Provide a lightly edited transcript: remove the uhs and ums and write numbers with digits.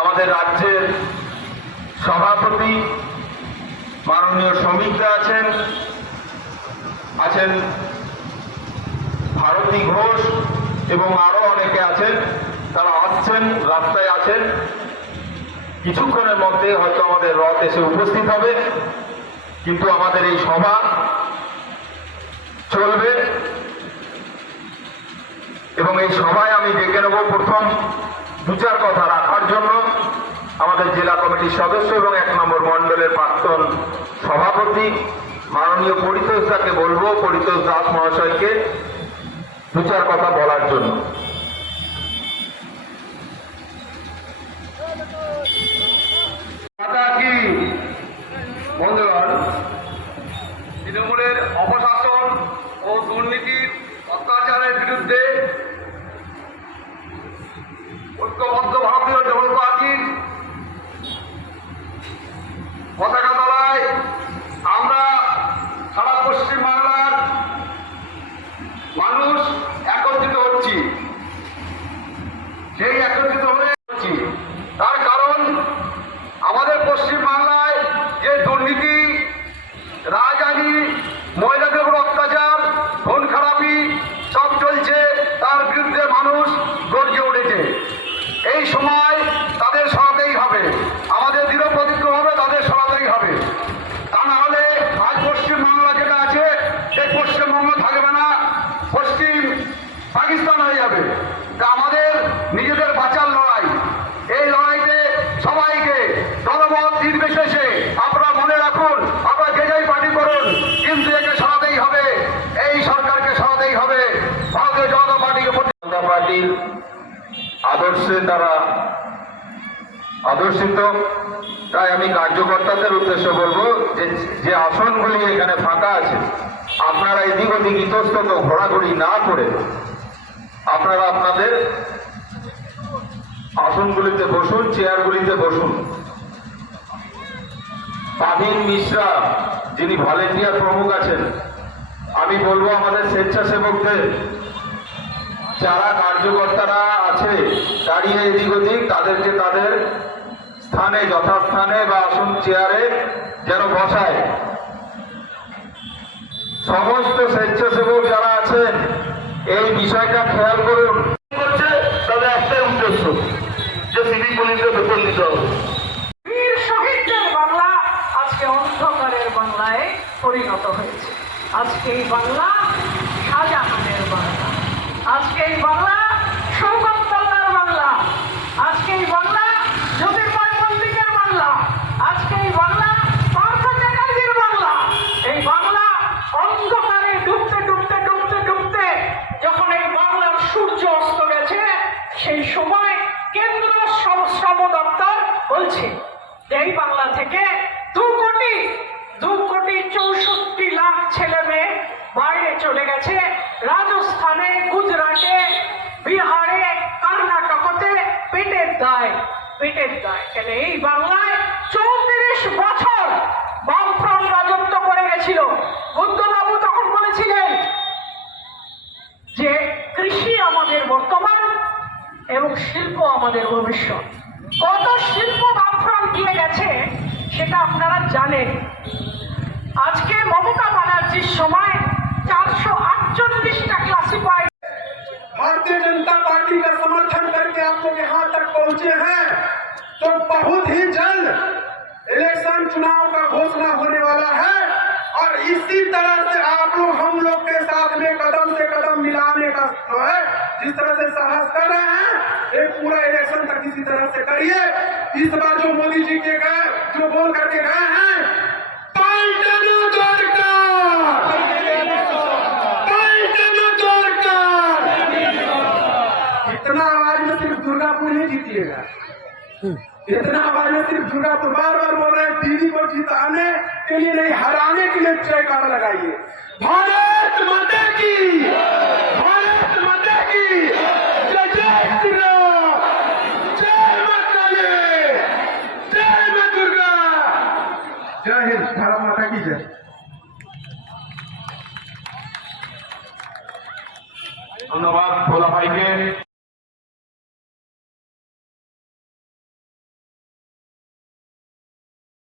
আমাদের রাজ্যের সভাপতি মাননীয় শ্রমিকরা আছেন ভারতী ঘোষ এবং আরো অনেকে আছেন। তারা আসছেন, রাস্তায় আছেন। কিছুক্ষণের মধ্যে হয়তো আমাদের রথ এসে উপস্থিত হবে, কিন্তু আমাদের এই সভা চলবে এবং এই সভায় আমি ডেকে নেব প্রথম দু চার কথা রাখার জন্য আমাদের জেলা কমিটির সদস্য এবং 1 নম্বর মণ্ডলের প্রাক্তন সভাপতি মাননীয় পরিতোষ দাকে বলবো, পরিতোষ দাস মহাশয়কে দু চার কথা বলার জন্য। বন্ধুগণ, তৃণমূলের অপশাসন ও দুর্নীতির অত্যাচারের বিরুদ্ধে ঐক্যবদ্ধ ভারতীয় জনতা পার্টির পতাকা তলায় আমরা সারা পশ্চিমবাংলার মানুষ একত্রিত হচ্ছি। সেই একত্রিত হয়ে হচ্ছি তার কারণ আমাদের পশ্চিমবাংলায় যে দুর্নীতি, রাজধানী, মহিলাদের উপর অত্যাচার, খুন খারাপি সব চলছে, তার বিরুদ্ধে মানুষ গর্জে উঠেছে। এই সময় তাদের সরাতেই হবে, আমাদের দৃঢ় প্রতিজ্ঞ হবে, তাদের সরাতেই হবে। তা না হলে আজ পশ্চিমবাংলা যেটা আছে সেই পশ্চিমবঙ্গ থাকবে না, পশ্চিম পাকিস্তান হয়ে যাবে। তা আমাদের নিজেদের বাঁচার লড়াই, এই লড়াইতে সবাইকে দলমত নির্বিশেষে আপনারা মনে রাখুন, আপনারা যে যাই পার্টি করুন, কিন্তু একে সরাতেই হবে, এই সরকারকে সরাতেই হবে। ভারতীয় জনতা পার্টিকে, জনতা পার্টির আদর্শে তারা আদর্শিত। তাই আমি কার্যকর্তাদের উদ্দেশ্যে বলবো যে আসনগুলি এখানে ফাঁকা আছে, আপনারা এদিক ওদিক ইতস্তত ঘোরাঘুরি না করে আপনারা আপনাদের আসনগুলিতে বসুন, চেয়ারগুলিতে বসুন। পাভিন মিশ্রা যিনি ভলেন্টিয়ার প্রমুখ আছেন, আমি বলবো আমাদের স্বেচ্ছাসেবকদের, যারা কার্যকর্তারা আছে দাঁড়িয়ে এদিক ওদিক, তাদেরকে তাদের স্থানে, যথাস্থানে বা আসন চেয়ারে যেন বসায়। সমস্ত স্বেচ্ছাসেবক যারা আছেন এই বিষয়টা খেয়াল করুন। তাদের একটাই উদ্দেশ্য যে সিভিক পুলিশকে বেতন দিতে হবে। বীর শহীদদের বাংলা আজকে অন্ধকারের বাংলায় পরিণত হয়েছে। আজকে এই বাংলা শাহজাহানের বাংলা, আজকে এই বাংলা শওকত মোল্লার বাংলা, আজকে এই বাংলা জ্যোতির্ময় পণ্ডিতের বাংলা, আজকে এই বাংলা পার্থ চ্যাটার্জির বাংলা। এই বাংলা অন্ধকারে ডুবতে ডুবতে ডুবতে ডুবতে যখন এই বাংলার সূর্য অস্ত গেছে, সেই সময় কেন্দ্র শ্রম দপ্তর বলছে যে এই বাংলা থেকে 2 কোটি 64 লাখ ছেলে মেয়ে বাইরে চলে গেছে, রাজস্থানে, গুজরাটে, বিহারে, কর্ণাটকতে পেটের দায়। কেন এই বাংলায় 34 বছর বামফ্রন্ট রাজত্ব করে গেছিল। বুদ্ধবাবু তখন বলেছিলেন যে কৃষি আমাদের বর্তমান এবং শিল্প আমাদের ভবিষ্যৎ। কত শিল্প বামফ্রন্ট দিয়ে গেছে সেটা আপনারা জানেন। আজকে মমতা ব্যানার্জির সময় 448টা क्लासिफाइड। भारतीय जनता पार्टी का समर्थन करके आप लोग यहाँ तक पहुंचे हैं, तो बहुत ही जल्द इलेक्शन चुनाव का घोषणा होने वाला है और इसी तरह से आप लोग हम लोग के साथ में कदम से कदम मिलाने का है। जिस तरह से साहस कर रहे हैं, एक पूरा इलेक्शन तक इसी तरह से करिए। इस बार जो मोदी जी के गए, जो बोल करके गए हैं, इतना आवाज में सिर्फ दुर्गापुर ही जीतिएगा, इतना आवाज में सिर्फ दुर्गापुर। बार बार बोल रहे हैं दीदी को जिताने के लिए नहीं, हराने के लिए जयकारा लगाइए। भारत माता की, भारत माता की जय, जय श्री राम, जय मां काली, जय मां दुर्गा, जय हिंद, भारत माता की जय। ধন্যবাদ ভোলা ভাইকে।